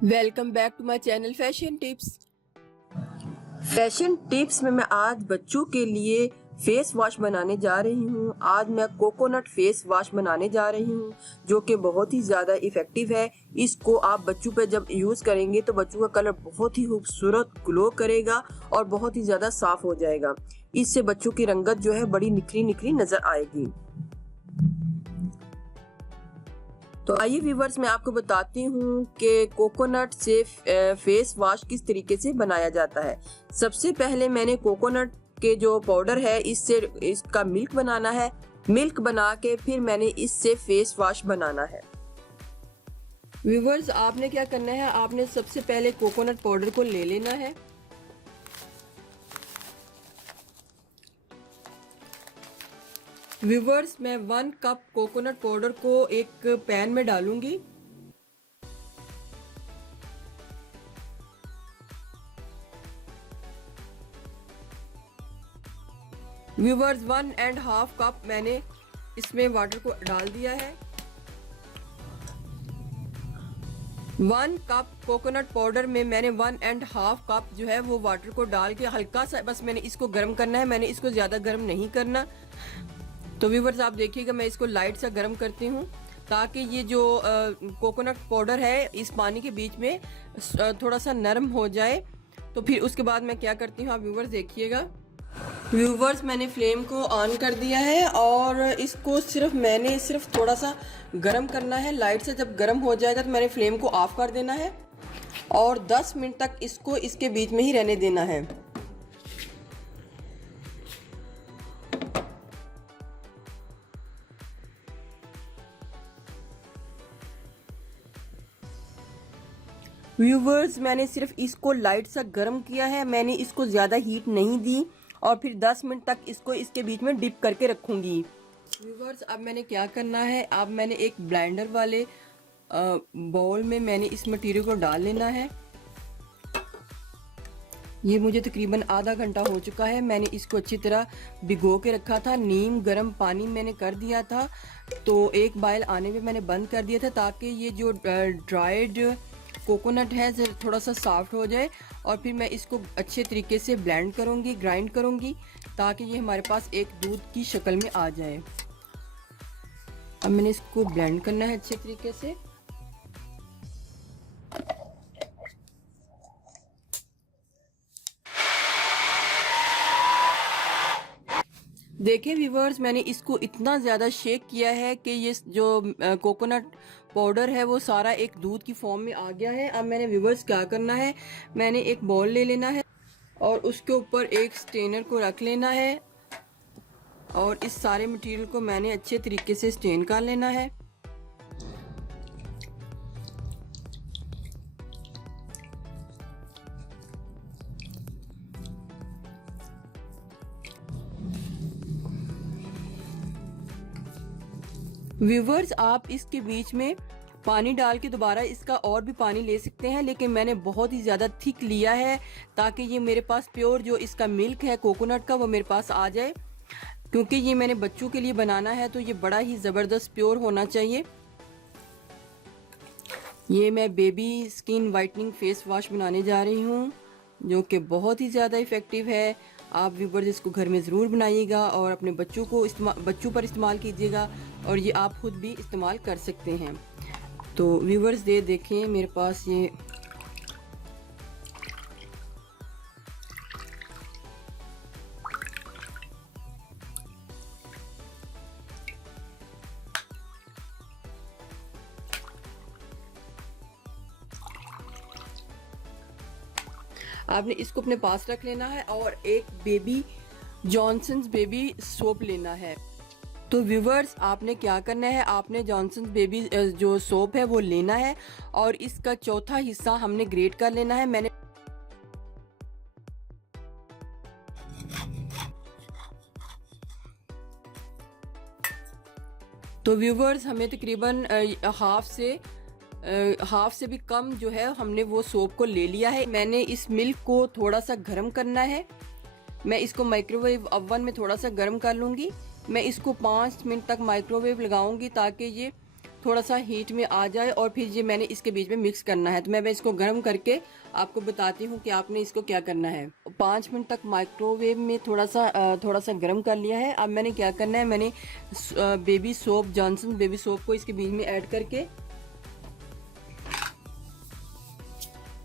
Welcome back to my channel fashion tips. Fashion tips में मैं आज बच्चों के लिए फेस वॉश बनाने जा रही हूँ। आज मैं कोकोनट फेस वॉश बनाने जा रही हूँ जो कि बहुत ही ज़्यादा इफ़ेक्टिव है। इसको आप बच्चों पे जब यूज़ करेंगे तो बच्चों का कलर बहुत ही खूबसूरत ग्लो करेगा और बहुत ही ज़्यादा साफ हो जाएगा। इससे बच्चों की रंगत जो है बड़ी निखरी निखरी नज़र आएगी। तो आइए व्यूवर्स, मैं आपको बताती हूँ कि कोकोनट से फेस वॉश किस तरीके से बनाया जाता है। सबसे पहले मैंने कोकोनट के जो पाउडर है इससे इसका मिल्क बनाना है। मिल्क बना के फिर मैंने इससे फेस वॉश बनाना है। व्यूवर्स, आपने क्या करना है, आपने सबसे पहले कोकोनट पाउडर को ले लेना है। व्यूवर्स, मैं 1 कप कोकोनट पाउडर को एक पैन में डालूंगी। व्यूवर्स, 1.5 कप मैंने इसमें वाटर को डाल दिया है। 1 कप कोकोनट पाउडर में मैंने 1.5 कप जो है वो वाटर को डाल के हल्का सा बस मैंने इसको गर्म करना है। मैंने इसको ज़्यादा गर्म नहीं करना। तो व्यूवर्स, आप देखिएगा मैं इसको लाइट सा गर्म करती हूँ ताकि ये जो कोकोनट पाउडर है इस पानी के बीच में थोड़ा सा नरम हो जाए। तो फिर उसके बाद मैं क्या करती हूँ, आप व्यूवर्स देखिएगा। व्यूवर्स, मैंने फ्लेम को ऑन कर दिया है और इसको मैंने सिर्फ थोड़ा सा गर्म करना है। लाइट से जब गर्म हो जाएगा तो मैंने फ्लेम को ऑफ कर देना है और 10 मिनट तक इसको इसके बीच में ही रहने देना है। व्यूवर्स, मैंने सिर्फ इसको लाइट सा गर्म किया है, मैंने इसको ज़्यादा हीट नहीं दी और फिर 10 मिनट तक इसको इसके बीच में डिप करके रखूँगी। व्यूवर्स, अब मैंने क्या करना है, अब मैंने एक ब्लेंडर वाले बाउल में मैंने इस मटेरियल को डाल लेना है। ये मुझे तकरीबन आधा घंटा हो चुका है। मैंने इसको अच्छी तरह भिगो के रखा था। नीम गर्म पानी मैंने कर दिया था तो एक बॉयल आने पे मैंने बंद कर दिया था ताकि ये जो ड्राइड कोकोनट है थोड़ा सा सॉफ्ट हो जाए और फिर मैं इसको अच्छे तरीके से ब्लेंड करूँगी, ग्राइंड करूँगी ताकि ये हमारे पास एक दूध की शक्ल में आ जाए। अब मैंने इसको ब्लेंड करना है अच्छे तरीके से। देखें व्यूवर्स, मैंने इसको इतना ज़्यादा शेक किया है कि ये जो कोकोनट पाउडर है वो सारा एक दूध की फॉर्म में आ गया है। अब मैंने व्यूवर्स क्या करना है, मैंने एक बाउल ले लेना है और उसके ऊपर एक स्ट्रेनर को रख लेना है और इस सारे मटेरियल को मैंने अच्छे तरीके से स्ट्रेन कर लेना है। व्यूवर्स, आप इसके बीच में पानी डाल के दोबारा इसका और भी पानी ले सकते हैं, लेकिन मैंने बहुत ही ज़्यादा थिक लिया है ताकि ये मेरे पास प्योर जो इसका मिल्क है कोकोनट का वो मेरे पास आ जाए। क्योंकि ये मैंने बच्चों के लिए बनाना है तो ये बड़ा ही ज़बरदस्त प्योर होना चाहिए। ये मैं baby skin whitening face wash बनाने जा रही हूँ जो कि बहुत ही ज़्यादा इफ़ेक्टिव है। आप व्यूवर्स इसको घर में ज़रूर बनाइएगा और अपने बच्चों पर इस्तेमाल कीजिएगा और ये आप खुद भी इस्तेमाल कर सकते हैं। तो व्यूवर्स देखें मेरे पास ये आपने इसको अपने पास रख लेना है और एक बेबी जॉनसन्स बेबी सोप लेना है। तो व्यूवर्स, आपने क्या करना है, आपने जॉनसन्स बेबी जो सोप है वो लेना है और इसका चौथा हिस्सा हमने ग्रेट कर लेना है। मैंने तो व्यूवर्स, हमें तकरीबन हाफ से भी कम जो है हमने वो सोप को ले लिया है। मैंने इस मिल्क को थोड़ा सा गर्म करना है। मैं इसको माइक्रोवेव ओवन में थोड़ा सा गर्म कर लूँगी। मैं इसको 5 मिनट तक माइक्रोवेव लगाऊंगी ताकि ये थोड़ा सा हीट में आ जाए और फिर ये मैंने इसके बीच में मिक्स करना है। तो मैं इसको गर्म करके आपको बताती हूँ कि आपने इसको क्या करना है। 5 मिनट तक माइक्रोवेव में थोड़ा सा गर्म कर लिया है। अब मैंने क्या करना है, मैंने baby soap, Johnson baby soap को इसके बीच में ऐड करके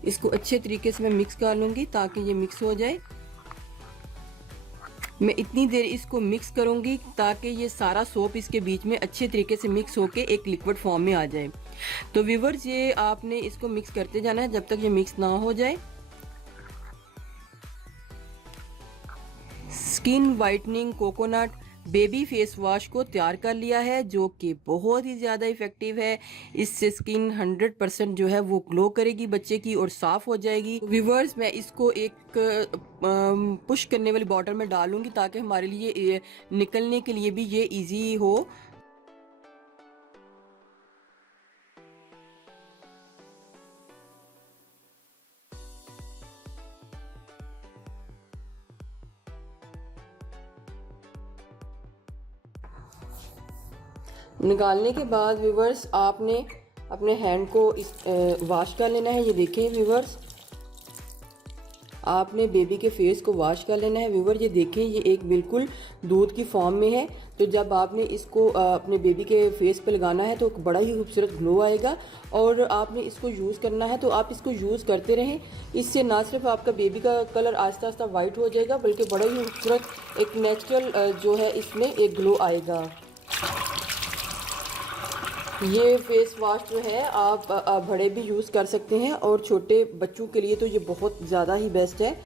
इसको अच्छे तरीके से मैं मिक्स कर लूँगी ताकि ये मिक्स हो जाए। मैं इतनी देर इसको मिक्स करूँगी ताकि ये सारा सोप इसके बीच में अच्छे तरीके से मिक्स होके एक लिक्विड फॉर्म में आ जाए। तो व्यूअर्स, ये आपने इसको मिक्स करते जाना है जब तक ये मिक्स ना हो जाए। Skin whitening coconut baby face wash को तैयार कर लिया है, जो कि बहुत ही ज़्यादा इफ़ेक्टिव है। इससे स्किन 100% जो है वो ग्लो करेगी बच्चे की और साफ़ हो जाएगी। व्यूअर्स, मैं इसको एक पुश करने वाली बॉटल में डालूंगी ताकि हमारे लिए निकलने के लिए भी ये इजी हो। निकालने के बाद व्यूअर्स, आपने अपने हैंड को इस वॉश कर लेना है। ये देखें व्यूअर्स, आपने बेबी के फेस को वॉश कर लेना है। व्यूअर, ये देखें, ये एक बिल्कुल दूध की फॉर्म में है। तो जब आपने इसको अपने बेबी के फेस पे लगाना है तो बड़ा ही खूबसूरत ग्लो आएगा और आपने इसको यूज़ करना है। तो आप इसको यूज़ करते रहें। इससे ना सिर्फ आपका बेबी का कलर आहिस्ता आहिस्ता वाइट हो जाएगा, बल्कि बड़ा ही खूबसूरत एक नेचुरल जो है इसमें एक ग्लो आएगा। ये फेस वॉश जो है आप बड़े भी यूज़ कर सकते हैं और छोटे बच्चों के लिए तो ये बहुत ज़्यादा ही बेस्ट है।